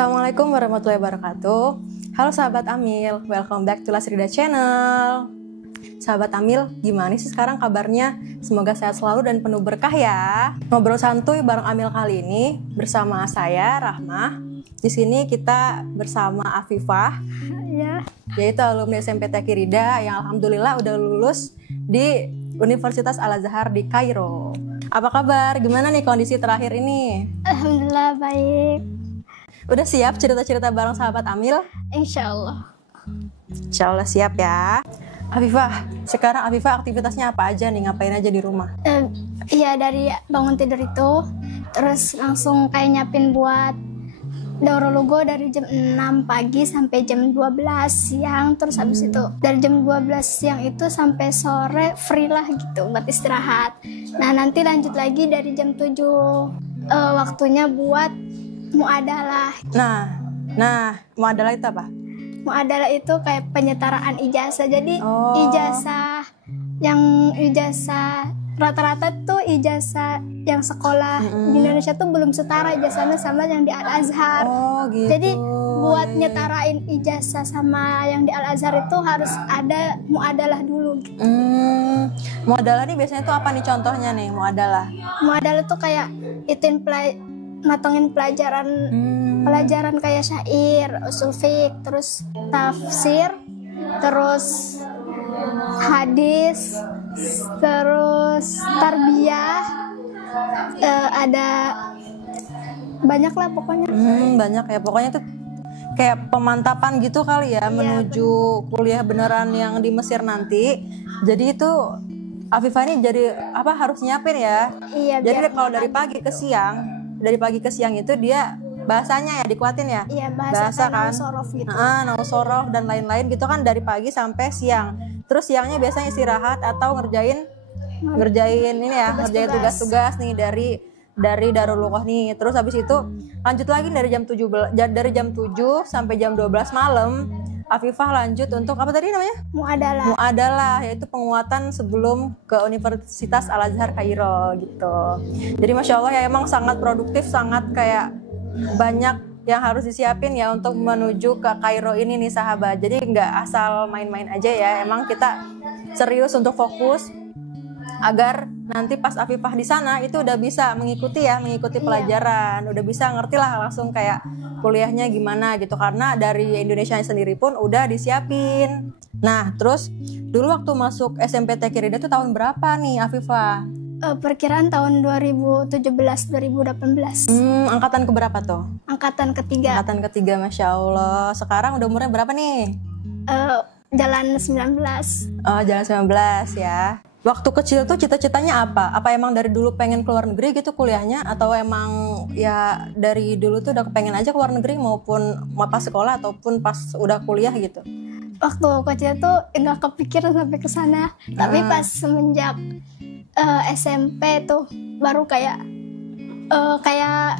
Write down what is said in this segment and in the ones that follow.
Assalamualaikum warahmatullahi wabarakatuh. Halo sahabat Amil, welcome back to Lasrida Channel. Sahabat Amil, gimana sih sekarang kabarnya? Semoga sehat selalu dan penuh berkah ya. Ngobrol santuy bareng Amil kali ini bersama saya Rahmah. Di sini kita bersama Afifah, yaitu alumni SMP Takirida yang alhamdulillah udah lulus di Universitas Al-Azhar di Kairo. Apa kabar? Gimana nih kondisi terakhir ini? Alhamdulillah baik. Udah siap cerita-cerita bareng sahabat Amil? Insya Allah. Insya Allah siap ya. Afifah, sekarang Afifah aktivitasnya apa aja nih? Ngapain aja di rumah? Iya dari bangun tidur itu, terus langsung kayak nyiapin buat daurah lugo dari jam 6 pagi sampai jam 12 siang. Terus habis itu dari jam 12 siang itu sampai sore free lah gitu buat istirahat. Nah nanti lanjut lagi dari jam 7 waktunya buat muadalah. Nah, muadalah itu apa? Muadalah itu kayak penyetaraan ijazah. Jadi ijazah rata-rata tuh ijazah yang sekolah di Indonesia tuh belum setara ijazahnya sama yang di Al-Azhar. Gitu. Jadi buat nyetarain ijazah sama yang di Al-Azhar itu harus ada muadalah dulu gitu. Muadalah nih biasanya tuh apa nih contohnya nih muadalah? Muadalah tuh kayak matengin pelajaran kayak syair, usul fiqh, terus tafsir, terus hadis, terus tarbiyah, ada banyak lah pokoknya. Banyak ya, pokoknya tuh kayak pemantapan gitu kali ya, menuju kuliah beneran yang di Mesir nanti. Jadi itu Afifah ini jadi apa harus nyiapin ya? Iya. Jadi kalau dari pagi ke siang itu dia bahasanya ya dikuatin ya? Iya, bahasa kan nausorof gitu. Nausorof dan lain-lain gitu kan dari pagi sampai siang. Terus siangnya biasanya istirahat atau ngerjain ini ya, ngerjain tugas-tugas nih dari Darul Lughah nih. Terus habis itu lanjut lagi dari jam 7 sampai jam 12 malam. Afifah lanjut untuk apa tadi namanya? Muadalah, yaitu penguatan sebelum ke Universitas Al-Azhar Kairo gitu. Jadi Masya Allah ya, emang sangat produktif, sangat kayak banyak yang harus disiapin ya untuk menuju ke Kairo ini nih sahabat. Jadi nggak asal main-main aja ya, emang kita serius untuk fokus agar nanti pas Afifah di sana itu udah bisa mengikuti pelajaran, udah bisa ngerti lah langsung kayak kuliahnya gimana gitu, karena dari Indonesia sendiri pun udah disiapin. Nah terus dulu waktu masuk SMP Takirida itu tahun berapa nih Afifah? Perkiraan tahun 2017-2018. Angkatan keberapa tuh? Angkatan ketiga. Masya Allah. Sekarang udah umurnya berapa nih? Jalan 19. Oh, jalan 19 ya. Waktu kecil tuh cita-citanya apa? Apa emang dari dulu pengen keluar negeri gitu kuliahnya? Atau emang ya dari dulu tuh udah kepengen aja keluar negeri maupun pas sekolah ataupun pas udah kuliah gitu? Waktu kecil tuh nggak kepikiran sampai ke sana. Tapi pas semenjak SMP tuh baru kayak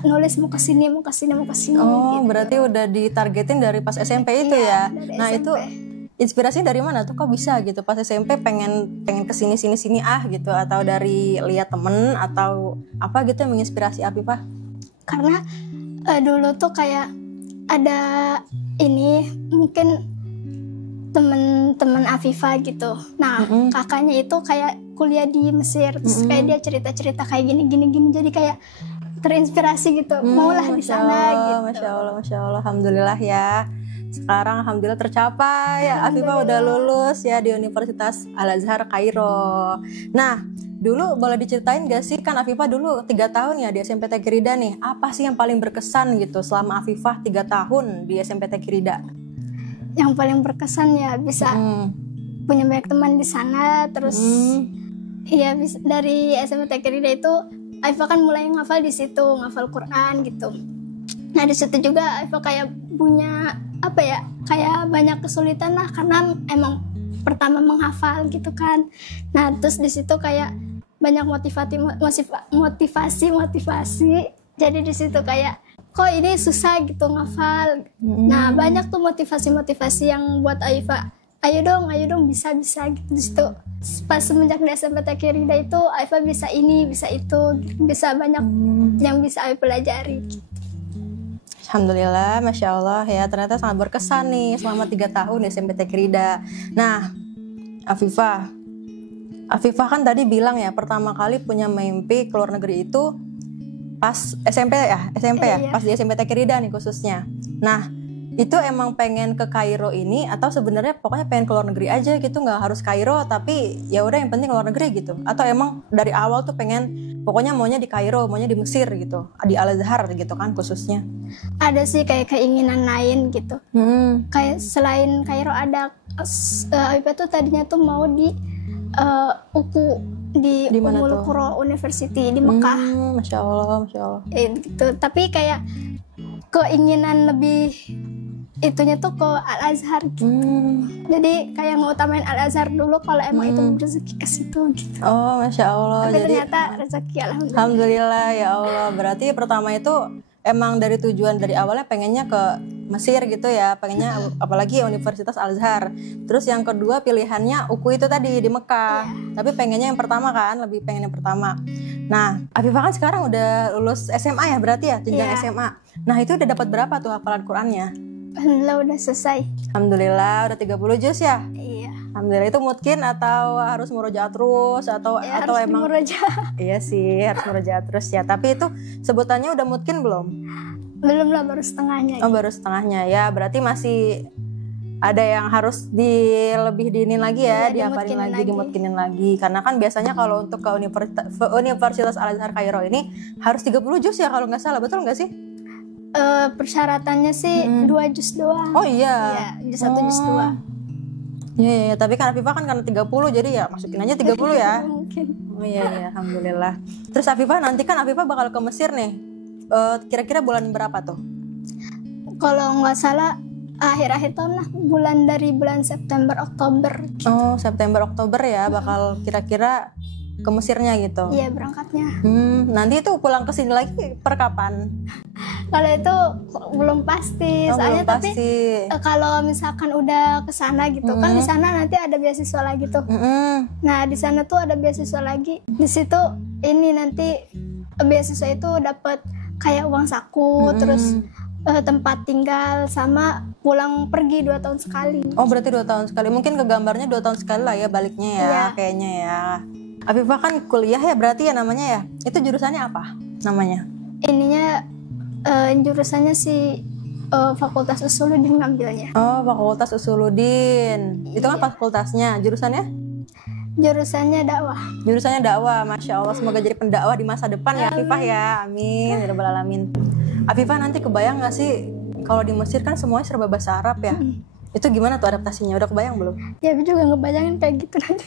nulis mau kesini Oh gitu. Berarti udah ditargetin dari pas SMP itu ya? Nah SMP. Itu inspirasi dari mana tuh kok bisa gitu pas SMP pengen kesini gitu, atau dari lihat temen atau apa gitu yang menginspirasi Afifah? Karena dulu tuh kayak ada ini mungkin temen Afifah gitu. Nah kakaknya itu kayak kuliah di Mesir, terus kayak dia cerita kayak gini jadi kayak terinspirasi gitu, maulah di sana gitu. Masya Allah, alhamdulillah ya. Sekarang alhamdulillah tercapai ya, Afifah udah lulus ya di Universitas Al-Azhar Kairo. Nah dulu boleh diceritain gak sih, kan Afifah dulu 3 tahun ya di SMP Takirida nih, apa sih yang paling berkesan gitu selama Afifah 3 tahun di SMP Takirida? Yang paling berkesan ya bisa punya banyak teman di sana, terus ya dari SMP Takirida itu Afifah kan mulai ngafal di situ, ngafal Quran gitu. Nah di situ juga Afifah kayak punya apa ya, kayak banyak kesulitan lah karena emang pertama menghafal gitu kan. Nah terus di situ kayak banyak motivasi. Jadi di situ kayak kok ini susah gitu ngafal. Nah banyak tuh motivasi yang buat Afifah, ayo dong bisa gitu. Di situ pas semenjak di SMP Takirida itu Afifah bisa ini bisa itu, bisa banyak yang bisa Afifah pelajari gitu. Alhamdulillah, Masya Allah ya, ternyata sangat berkesan nih selama 3 tahun di SMP Tekrida. Nah, Afifah kan tadi bilang ya, pertama kali punya mimpi ke luar negeri itu pas SMP ya, Iya. pas di SMP Tekrida nih khususnya. Nah, itu emang pengen ke Kairo ini atau sebenarnya pokoknya pengen ke luar negeri aja gitu, nggak harus Kairo tapi ya udah yang penting ke luar negeri gitu, atau emang dari awal tuh pengen pokoknya maunya di Kairo, maunya di Mesir gitu, di Al Azhar gitu kan khususnya? Ada sih kayak keinginan lain gitu. Kayak selain Kairo ada Afifa tuh tadinya tuh mau di UKU di mana Ummul tuh? Qura University di Mekah. Masya Allah, Masya Allah. Gitu. Tapi kayak keinginan lebih itunya tuh ke Al Azhar gitu. Jadi kayak ngutamain Al Azhar dulu kalau emang itu rezeki ke situ gitu. Oh, Masya Allah. Tapi Jadi ternyata rezeki alhamdulillah. Alhamdulillah ya Allah. Berarti pertama itu emang dari tujuan dari awalnya pengennya ke Mesir gitu ya, pengennya apalagi Universitas Al Azhar. Terus yang kedua pilihannya UKU itu tadi di Mekah. Tapi pengennya yang pertama kan, lebih pengen yang pertama. Nah, Afifah kan sekarang udah lulus SMA ya berarti ya, jenjang Iya. SMA. Nah, itu udah dapat berapa tuh hafalan Qur'annya? Alhamdulillah udah selesai. Alhamdulillah udah 30 juz ya. Iya. Alhamdulillah, itu mungkin atau harus murojaah terus atau Ya, atau harus emang murojaah. iya sih harus murojaah terus ya. Tapi itu sebutannya udah mungkin belum? Belum lah, baru setengahnya. Oh, baru setengahnya ya. Berarti masih ada yang harus lebih diinin lagi ya, Iya, dihafalin dimutkin lagi, lagi. dimutkinin lagi. Karena kan biasanya kalau untuk ke Universitas Al Azhar Kairo ini harus 30 juz ya kalau nggak salah, betul nggak sih? Persyaratannya sih 2 juz doang. Oh iya. Iya, juz 1 juz 2. Iya, tapi kan Afifah kan karena 30 jadi ya masukin aja 30 ya. Mungkin. Oh iya, alhamdulillah. Terus Afifah nanti kan Afifah bakal ke Mesir nih. Kira-kira bulan berapa tuh? Kalau nggak salah akhir-akhir tahun lah, dari bulan September Oktober. Oh, September Oktober ya bakal kira-kira ke Mesirnya gitu. Iya, berangkatnya. Nanti itu pulang ke sini lagi per kapan? Kalau itu belum pasti, Oh, soalnya belum tapi pasti. kalau misalkan udah ke sana gitu kan di sana nanti ada beasiswa lagi tuh. Nah, di sana tuh ada beasiswa lagi. Di situ ini nanti beasiswa itu dapat kayak uang saku, terus tempat tinggal sama pulang pergi 2 tahun sekali. Oh, berarti 2 tahun sekali. Mungkin ke gambarnya 2 tahun sekali lah ya baliknya ya, Iya. kayaknya ya. Afifah kan kuliah ya berarti ya namanya ya. Itu jurusannya apa namanya? Ininya jurusannya si Fakultas Usuluddin ngambilnya. Oh, Fakultas Usuluddin. Itu kan fakultasnya. Jurusannya? Jurusannya dakwah. Jurusannya dakwah. Masya Allah, semoga jadi pendakwah di masa depan ya Afifah ya. Amin, ya rabbal alamin. Afifah nanti kebayang gak sih kalau di Mesir kan semuanya serba bahasa Arab ya? Itu gimana tuh adaptasinya? Udah kebayang belum? Ya, aku juga ngebayangin kayak gitu nanti.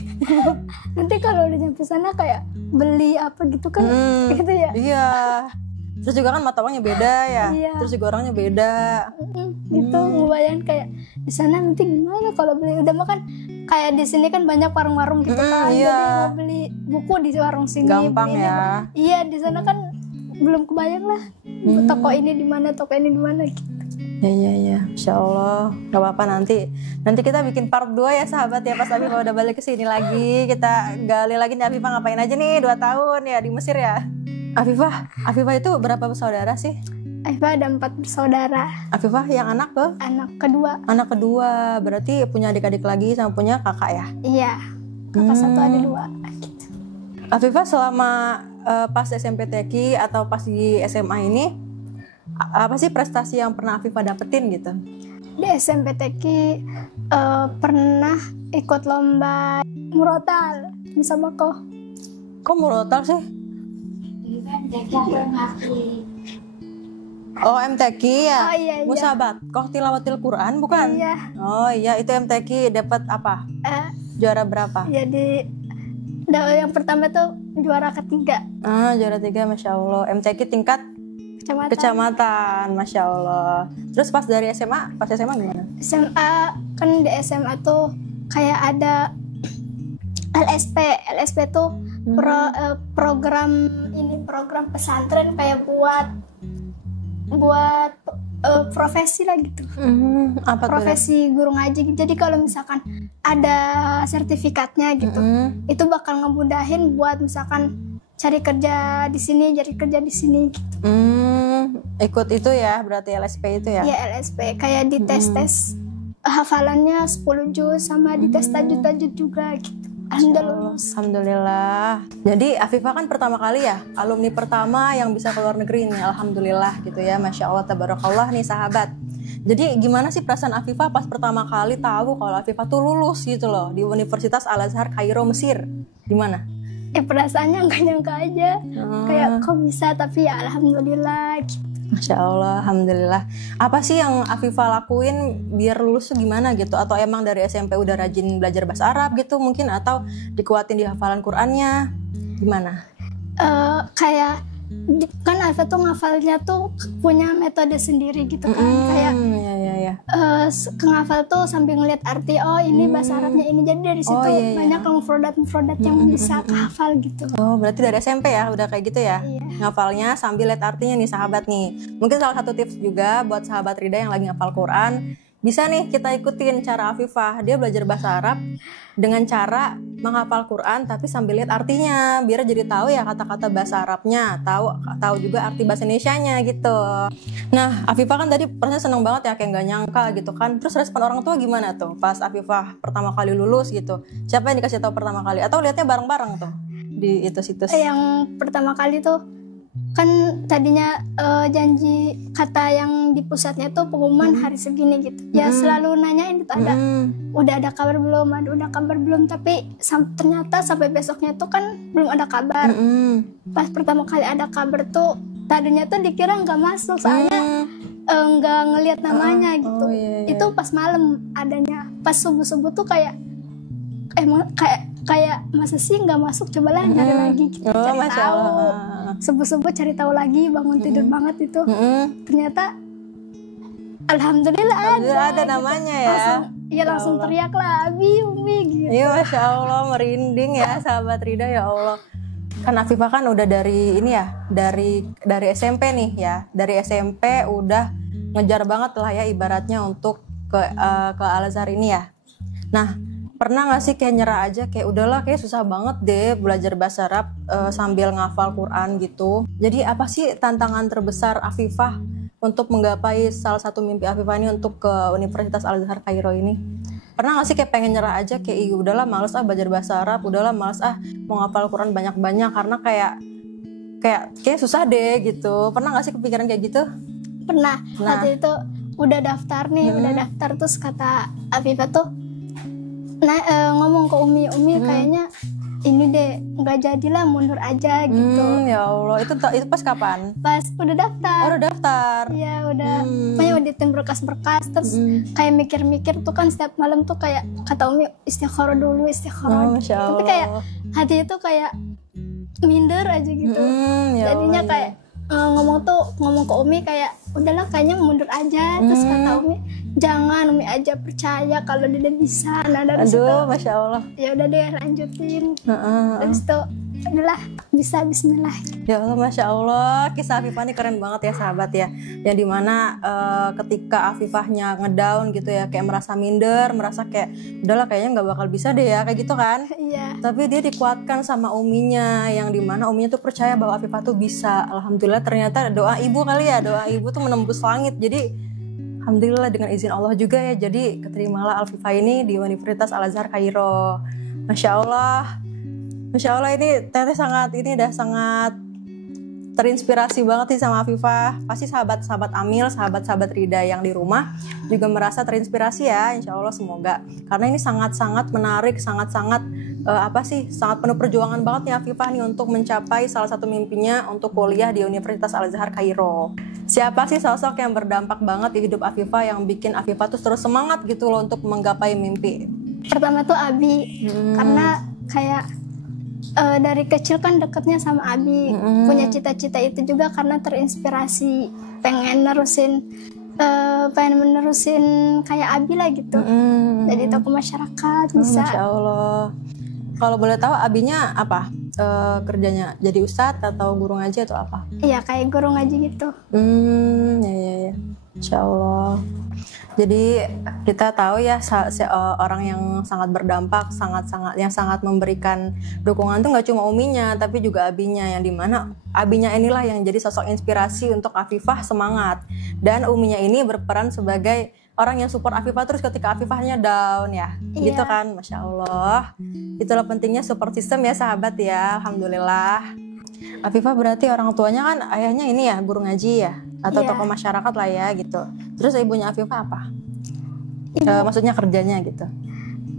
Nanti kalau udah nyampe sana kayak beli apa gitu kan, gitu ya. Iya. Terus juga kan mata uangnya beda ya. Iya. Terus juga orangnya beda. Gitu ngebayangin kayak di sana nanti gimana kalau beli. Udah makan kayak di sini kan banyak warung-warung gitu kan. iya. Jadi mau beli buku di warung sini. Gampang beli ini. ya. Iya, di sana kan belum kebayang lah. Toko ini di mana, toko ini di mana gitu. Ya. Insya Allah. Gak apa-apa nanti kita bikin part 2 ya sahabat ya. Pas Afifah udah balik ke sini lagi, kita gali lagi nih Afifah ngapain aja nih 2 tahun ya di Mesir ya. Afifah itu berapa bersaudara sih? Afifah ada 4 bersaudara. Afifah yang anak ke? Anak kedua. Berarti punya adik-adik lagi sama punya kakak ya? Iya, kakak 1 ada 2 gitu. Afifah selama pas SMP TK atau pas di SMA ini, apa sih prestasi yang pernah Afifah dapetin gitu? Di SMP TK pernah ikut lomba murotal sama kok. Kok murotal sih? Oh, MTQ ya? Oh, iya. Musabat, kok tilawatil Quran bukan? Iya. Oh iya, itu MTQ dapat apa? Juara berapa? Jadi yang pertama tuh juara ketiga Juara 3, Masya Allah. MTQ tingkat kecamatan, Masya Allah. Terus pas dari SMA, gimana? SMA kan di SMA tuh kayak ada LSP tuh program pesantren kayak buat profesi lah gitu. Apa Profesi guru ngaji. Jadi kalau misalkan ada sertifikatnya gitu, itu bakal ngemudahin buat misalkan cari kerja di sini gitu. Ikut itu ya, berarti LSP itu ya? Ya LSP, kayak di tes hafalannya 10 juz sama di tes tajud juga gitu. Alhamdulillah. Jadi Afifah kan pertama kali ya, alumni pertama yang bisa keluar negeri nih, alhamdulillah gitu ya, masya Allah, tabarakallah nih sahabat. Jadi gimana sih perasaan Afifah pas pertama kali tahu kalau Afifah tuh lulus gitu loh di Universitas Al-Azhar Kairo Mesir? Gimana? Ya perasaannya nggak nyangka aja, kayak kok bisa, tapi ya alhamdulillah gitu. Masya Allah, alhamdulillah. Apa sih yang Afifah lakuin biar lulus tuh gimana gitu? Atau emang dari SMP udah rajin belajar bahasa Arab gitu mungkin? Atau dikuatin di hafalan Qur'annya? Gimana? Kayak kan Alfa tuh ngafalnya tuh punya metode sendiri gitu kan. Kayak ngafal tuh sambil ngeliat arti, oh ini bahasa Arabnya ini, jadi dari situ banyak mufrodat yang bisa kehafal gitu. Oh berarti dari SMP ya udah kayak gitu ya? Ngafalnya sambil lihat artinya nih sahabat nih. Mungkin salah satu tips juga buat sahabat Rida yang lagi ngafal Quran, bisa nih kita ikutin cara Afifah. Dia belajar bahasa Arab dengan cara menghafal Quran tapi sambil lihat artinya, biar jadi tahu ya kata-kata bahasa Arabnya, tahu juga arti bahasa Indonesianya gitu. Nah Afifah kan tadi rasanya seneng banget ya, kayak nggak nyangka gitu kan. Terus respon orang tua gimana tuh pas Afifah pertama kali lulus gitu? Siapa yang dikasih tahu pertama kali? Atau lihatnya bareng-bareng tuh di itu situs? Yang pertama kali tuh kan tadinya janji kata yang di pusatnya tuh pengumuman hari segini gitu. Ya selalu nanyain itu udah ada kabar belum, udah kabar belum, tapi ternyata sampai besoknya tuh kan belum ada kabar. Pas pertama kali ada kabar tuh tadinya tuh dikira nggak masuk, soalnya nggak ngelihat namanya gitu. Itu pas malam adanya. Pas subuh tuh kayak kayak masa sih nggak masuk, cobalah nyari lagi gitu, cari tahu. Subuh cari tahu lagi, bangun tidur banget itu. Ternyata alhamdulillah ada namanya gitu. Langsung teriak lah, Abi, Umi gitu. Iya masya Allah, merinding ya sahabat Rida, ya Allah. Kan Afifah kan udah dari ini ya, dari SMP nih ya, dari SMP udah ngejar banget lah ya ibaratnya untuk ke Al-Azhar ini ya. Nah pernah gak sih kayak nyerah aja, kayak udahlah kayak susah banget deh belajar bahasa Arab sambil ngafal Quran gitu. Jadi apa sih tantangan terbesar Afifah untuk menggapai salah satu mimpi Afifah ini untuk ke Universitas Al-Azhar Kairo ini? Pernah gak sih kayak pengen nyerah aja, kayak udahlah males belajar bahasa Arab, udahlah males mau ngafal Quran banyak-banyak karena kayak susah deh gitu. Pernah gak sih kepikiran kayak gitu? Pernah. Waktu itu udah daftar terus kata Afifah tuh ngomong ke Umi kayaknya ini deh nggak jadilah, mundur aja gitu. Ya Allah, itu pas kapan? Pas udah daftar. Oh, udah daftar. Iya udah. Pokoknya udah tim berkas terus kayak mikir-mikir tuh kan setiap malam tuh kayak kata Umi istikharah dulu. Tapi kayak hati itu kayak minder aja gitu. Jadinya kayak ngomong ke Umi kayak udahlah kayaknya mundur aja. Terus kata Umi jangan, Umi aja percaya kalau dia bisa. Nah dari situ masya Allah, ya udah deh lanjutin. Terus tuh adalah bisa, bismillah. Ya Allah, masya Allah, kisah Afifah ini keren banget ya sahabat ya, yang dimana ketika Afifahnya ngedown gitu ya, kayak merasa minder, merasa kayak udahlah kayaknya nggak bakal bisa deh ya, kayak gitu kan. Iya. Tapi dia dikuatkan sama uminya, yang dimana uminya tuh percaya bahwa Afifah tuh bisa. Alhamdulillah, ternyata doa ibu kali ya, doa ibu tuh menembus langit. Jadi alhamdulillah dengan izin Allah juga ya, jadi keterimalah Afifah ini di Universitas Al-Azhar Kairo. Masya Allah, Masya Allah, ini teteh sangat terinspirasi banget sih sama Afifah. Pasti sahabat-sahabat Amil, sahabat-sahabat Rida yang di rumah juga merasa terinspirasi ya, insya Allah semoga. Karena ini sangat-sangat menarik, sangat penuh perjuangan banget nih Afifah nih untuk mencapai salah satu mimpinya untuk kuliah di Universitas Al-Azhar Kairo. Siapa sih sosok yang berdampak banget di hidup Afifah yang bikin Afifah tuh terus semangat gitu loh untuk menggapai mimpi? Pertama tuh Abi, karena kayak dari kecil kan deketnya sama Abi, punya cita-cita itu juga karena terinspirasi pengen menerusin kayak Abi lah gitu. Jadi tokoh masyarakat bisa. Masya Allah. Kalau boleh tahu Abinya apa? Kerjanya jadi ustadz atau guru ngaji atau apa? Iya kayak guru ngaji gitu. Ya. Insya Allah. Jadi kita tahu ya orang yang sangat berdampak, yang sangat memberikan dukungan tuh nggak cuma uminya, tapi juga abinya, yang dimana abinya inilah yang jadi sosok inspirasi untuk Afifah semangat, dan uminya ini berperan sebagai orang yang support Afifah terus ketika Afifahnya down ya, gitu kan, Masya Allah. Itulah pentingnya support system ya sahabat ya, Alhamdulillah. Afifah berarti orang tuanya kan ayahnya ini ya guru ngaji ya, atau tokoh masyarakat lah ya gitu. Terus ibunya Afifah apa? Maksudnya kerjanya gitu.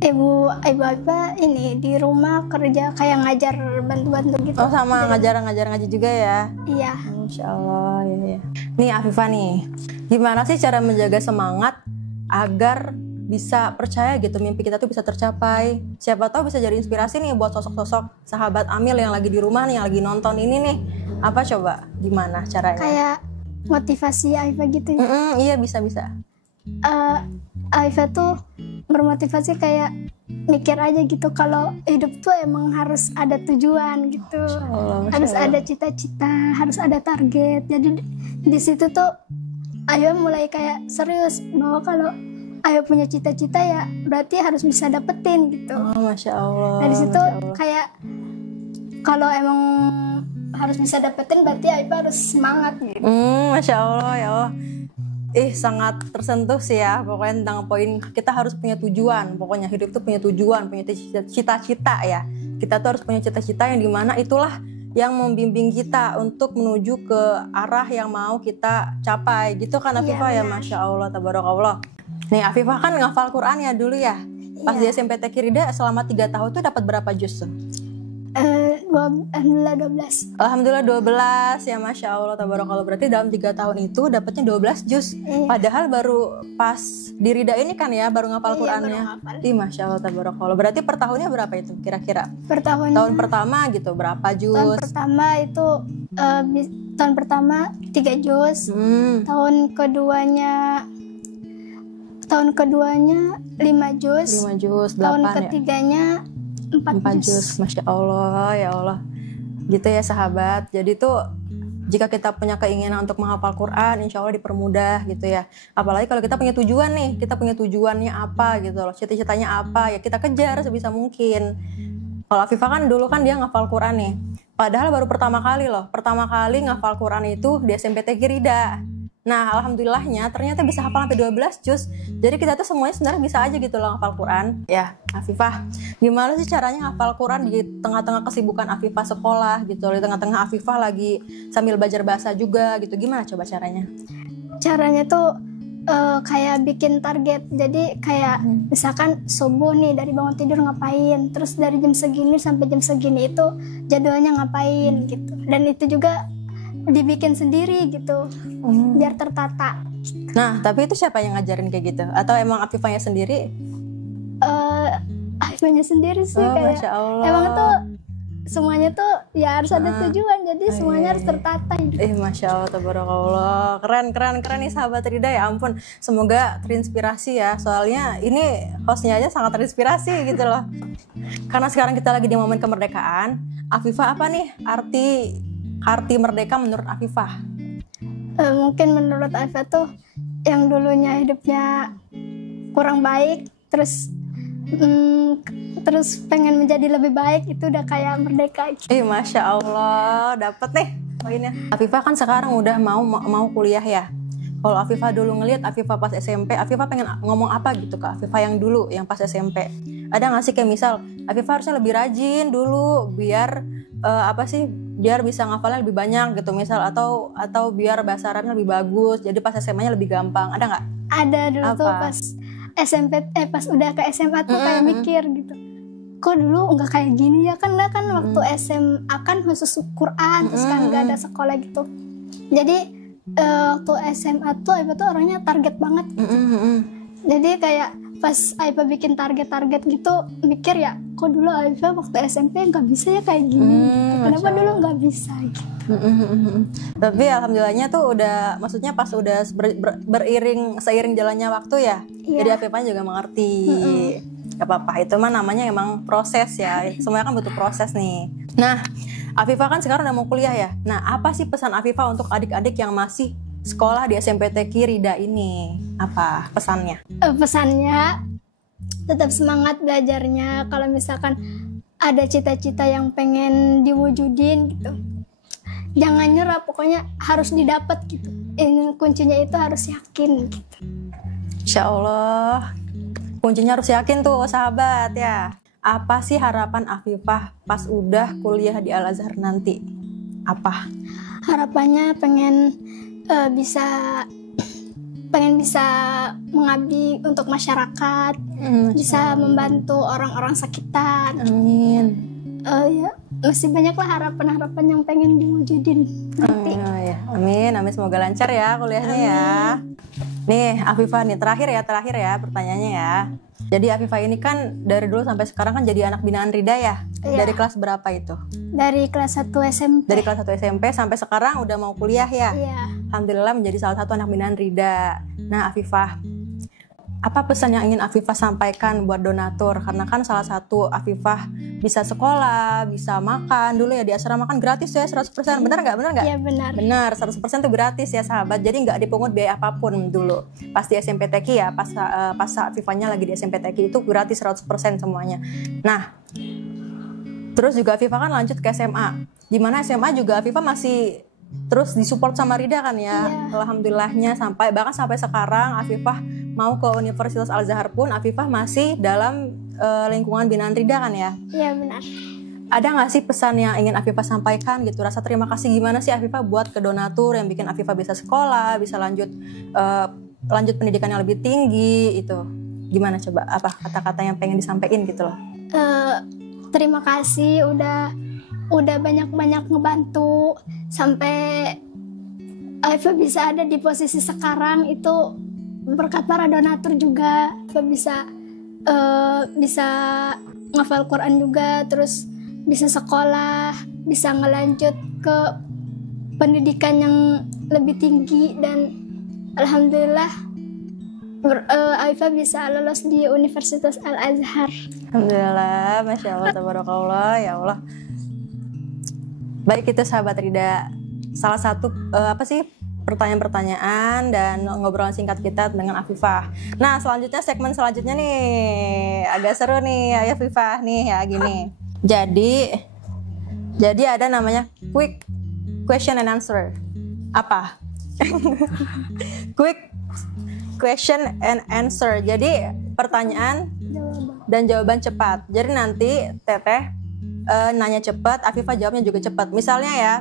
Ibu Afifah ini di rumah kerja kayak ngajar bantu-bantu gitu. Oh sama ngajar ngaji juga ya? Iya. Masya Allah ya. Nih Afifah nih, gimana sih cara menjaga semangat agar bisa percaya gitu mimpi kita tuh bisa tercapai? Siapa tahu bisa jadi inspirasi nih buat sosok-sosok sahabat Amil yang lagi di rumah nih, yang lagi nonton ini nih. Apa coba? Gimana caranya? Kayak motivasi Afifah gitu ya. Iya bisa. Afifah tuh bermotivasi kayak mikir aja gitu kalau hidup tuh emang harus ada tujuan gitu. Harus ada cita-cita, harus ada target. Jadi di situ tuh Afifah mulai kayak serius bahwa kalau Ayo punya cita-cita ya berarti harus bisa dapetin gitu. Oh, Masya Allah. Dari situ kayak kalau emang harus bisa dapetin berarti Ayo harus semangat gitu. Masya Allah ya Allah. Sangat tersentuh sih ya pokoknya tentang poin kita harus punya tujuan. Pokoknya hidup tuh punya tujuan, punya cita-cita ya. Kita tuh harus punya cita-cita yang dimana itulah yang membimbing kita untuk menuju ke arah yang mau kita capai gitu kan Afifah ya. Masya Allah, tabarakallah. Nih Afifah kan ngafal Quran ya dulu ya. Pas di SMP Teki Rida selama 3 tahun tuh dapat berapa juz tuh? Alhamdulillah 12. Alhamdulillah 12 ya, Masya Allah tabarakallah. Berarti dalam 3 tahun itu dapatnya 12 juz. Padahal baru pas di Rida ini kan ya baru ngafal Qurannya. Masya Allah tabarakallah. Berarti per tahunnya berapa itu kira-kira? Tahun pertama gitu berapa juz? Tahun pertama itu tahun pertama 3 juz. Tahun keduanya 5 juz. 5 juz, 8 tahun ketiganya 4 juz. Masya Allah ya Allah. Gitu ya sahabat. Jadi tuh jika kita punya keinginan untuk menghafal Quran, insya Allah dipermudah gitu ya. Apalagi kalau kita punya tujuan nih, kita punya tujuannya apa gitu loh, cita-citanya apa ya kita kejar sebisa mungkin. Kalau Afifah kan dulu kan dia ngafal Quran nih, padahal baru pertama kali ngafal Quran itu di SMP Teki Rida. Nah alhamdulillahnya ternyata bisa hafal sampai 12 juz. Jadi kita tuh semuanya sebenarnya bisa aja gitu loh ngafal Quran. Ya Afifah, gimana sih caranya ngafal Quran di tengah-tengah kesibukan Afifah sekolah gitu, di tengah-tengah Afifah lagi sambil belajar bahasa juga gitu. Gimana coba caranya? Caranya tuh kayak bikin target. Jadi kayak misalkan subuh nih dari bangun tidur ngapain, terus dari jam segini sampai jam segini itu jadwalnya ngapain gitu. Dan itu juga dibikin sendiri gitu, biar tertata. Nah, tapi itu siapa yang ngajarin kayak gitu? Atau emang Afifahnya sendiri? Afifahnya sendiri sih kayak. Masya Allah. Emang tuh semuanya tuh ya harus ada tujuan, jadi semuanya harus tertata. Masya Allah, tabarakallah. Keren nih sahabat Rida ya ampun. Semoga terinspirasi ya. Soalnya ini hostnya aja sangat terinspirasi gitu loh. Karena sekarang kita lagi di momen kemerdekaan. Afifah apa nih arti merdeka menurut Afifah? Mungkin menurut Afifah tuh yang dulunya hidupnya kurang baik terus pengen menjadi lebih baik, itu udah kayak merdeka gitu. Masya Allah, dapet nih poinnya. Afifah kan sekarang udah mau kuliah ya. Kalau Afifah dulu ngelihat Afifah pas SMP, Afifah pengen ngomong apa gitu ke Afifah yang dulu yang pas SMP? Ada nggak sih kayak misal Afifah harusnya lebih rajin dulu biar biar bisa ngafalnya lebih banyak gitu misal, atau biar bahasa Arabnya lebih bagus jadi pas SMA-nya lebih gampang, ada nggak? Ada dulu tuh pas SMP pas udah ke SMA tuh kayak mikir gitu, kok dulu nggak kayak gini ya kan waktu SMA kan khusus Quran terus kan nggak ada sekolah gitu, jadi waktu SMA tuh Aipa tuh orangnya target banget gitu. Jadi kayak pas Aipa bikin target gitu mikir ya, kok dulu Aipa waktu SMP nggak bisa ya kayak gini, kenapa dulu nggak bisa gitu. Tapi alhamdulillahnya tuh udah, maksudnya pas udah seiring jalannya waktu ya, jadi Afifah juga mengerti. Gak apa-apa, itu mah namanya emang proses ya, semuanya kan butuh proses nih. Nah Afifah kan sekarang udah mau kuliah ya. Nah apa sih pesan Afifah untuk adik-adik yang masih sekolah di SMPTQ Rida ini? Apa pesannya? Pesannya tetap semangat belajarnya. Kalau misalkan ada cita-cita yang pengen diwujudin gitu, jangan nyerah, pokoknya harus didapat gitu. Ini kuncinya itu harus yakin gitu. Insya Allah, kuncinya harus yakin tuh sahabat ya. Apa sih harapan Afifah pas udah kuliah di Al-Azhar nanti? Apa? Harapannya pengen bisa mengabdi untuk masyarakat, bisa membantu orang-orang sekitar. Amin. Ya, masih banyaklah harapan-harapan yang pengen diwujudin nanti. Amin, amin, semoga lancar ya kuliahnya ya. Nih Afifah nih terakhir ya pertanyaannya ya. Jadi Afifah ini kan dari dulu sampai sekarang kan jadi anak binaan Rida ya. Iya. Dari kelas berapa itu? Dari kelas 1 SMP. Dari kelas 1 SMP sampai sekarang udah mau kuliah ya. Iya. Alhamdulillah menjadi salah satu anak binaan Rida. Nah Afifah, apa pesan yang ingin Afifah sampaikan buat donatur? Karena kan salah satu Afifah bisa sekolah, bisa makan. Dulu ya di asrama makan gratis ya 100%. Benar nggak? Iya benar. Benar, 100% tuh gratis ya sahabat. Jadi nggak dipungut biaya apapun dulu. Pas di SMPTQ ya, pas Afifahnya lagi di SMPTQ itu gratis 100% semuanya. Nah, terus juga Afifah kan lanjut ke SMA. Dimana SMA juga Afifah masih terus disupport sama Rida kan ya. Iya. Alhamdulillahnya bahkan sampai sekarang Afifah mau ke Universitas Al-Azhar pun Afifah masih dalam lingkungan binaan Rida kan ya. Iya benar. Ada nggak sih pesan yang ingin Afifah sampaikan gitu? Rasa terima kasih gimana sih Afifah buat ke donatur yang bikin Afifah bisa sekolah, bisa lanjut pendidikan yang lebih tinggi itu? Gimana coba? Apa kata-kata yang pengen disampaikan gitu loh? Terima kasih udah banyak-banyak ngebantu sampai Afifah bisa ada di posisi sekarang, itu berkat para donatur juga. Afifah bisa ngafal Quran juga, terus bisa sekolah, bisa ngelanjut ke pendidikan yang lebih tinggi, dan alhamdulillah Afifah bisa lolos di Universitas Al-Azhar. Alhamdulillah, Masya Allah, tabarakallah, ya Allah. Baik, itu sahabat Rida, salah satu pertanyaan-pertanyaan dan ngobrolan singkat kita dengan Afifah. Nah, segmen selanjutnya nih agak seru nih, ayo Afifah nih ya gini. Jadi ada namanya quick question and answer. Apa? Quick question and answer. Jadi pertanyaan dan jawaban cepat. Jadi nanti Teteh nanya cepat, Afifah jawabnya juga cepat. Misalnya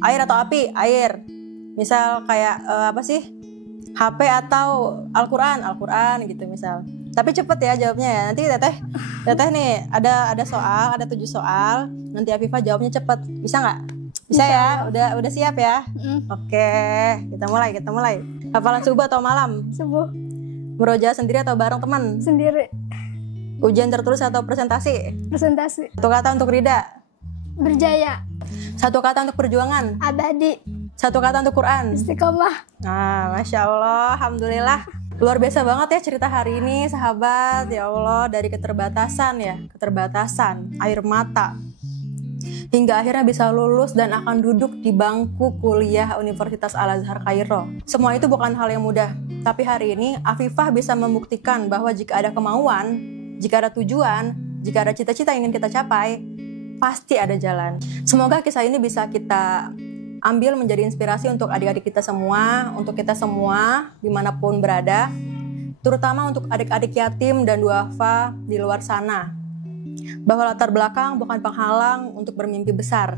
air atau api? Air. Misal kayak HP atau Al-Quran gitu misal. Tapi cepet ya jawabnya ya. Nanti Teteh nih ada 7 soal. Nanti Afifah jawabnya cepet. Bisa nggak? Bisa ya? Udah siap ya? Oke, kita mulai. Hafalan subuh atau malam? Subuh. Murojaah sendiri atau bareng teman? Sendiri. Ujian tertulis atau presentasi? Presentasi. 1 kata untuk Rida? Berjaya. 1 kata untuk perjuangan? Abadi. 1 kata untuk Quran? Istiqomah. Nah, Masya Allah, Alhamdulillah. Luar biasa banget ya cerita hari ini sahabat. Ya Allah, dari keterbatasan air mata, hingga akhirnya bisa lulus dan akan duduk di bangku kuliah Universitas Al-Azhar Kairo. Semua itu bukan hal yang mudah. Tapi hari ini Afifah bisa membuktikan bahwa jika ada kemauan, jika ada tujuan, jika ada cita-cita yang ingin kita capai, pasti ada jalan. Semoga kisah ini bisa kita ambil menjadi inspirasi untuk adik-adik kita semua, untuk kita semua dimanapun berada, terutama untuk adik-adik yatim dan duafa di luar sana, bahwa latar belakang bukan penghalang untuk bermimpi besar.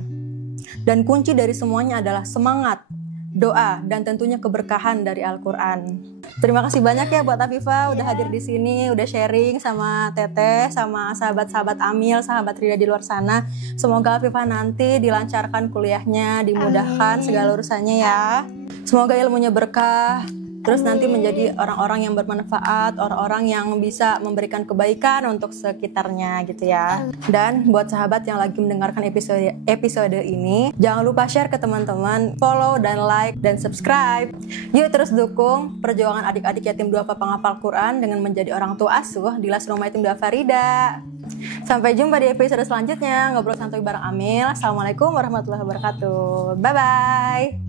Dan kunci dari semuanya adalah semangat, doa, dan tentunya keberkahan dari Al-Quran. Terima kasih banyak ya buat Afifah udah hadir di sini, udah sharing sama Teteh, sama sahabat-sahabat Amil, sahabat Rida di luar sana. Semoga Afifah nanti dilancarkan kuliahnya, dimudahkan segala urusannya ya. Semoga ilmunya berkah, terus nanti menjadi orang-orang yang bermanfaat, orang-orang yang bisa memberikan kebaikan untuk sekitarnya gitu ya. Dan buat sahabat yang lagi mendengarkan episode ini, jangan lupa share ke teman-teman, follow dan like dan subscribe. Yuk terus dukung perjuangan adik-adik yatim duafa penghafal Quran dengan menjadi orang tua asuh di Las Rumah Yatim Duafa Rida. Sampai jumpa di episode selanjutnya, ngobrol santuy bareng Amil. Assalamualaikum warahmatullahi wabarakatuh. Bye-bye.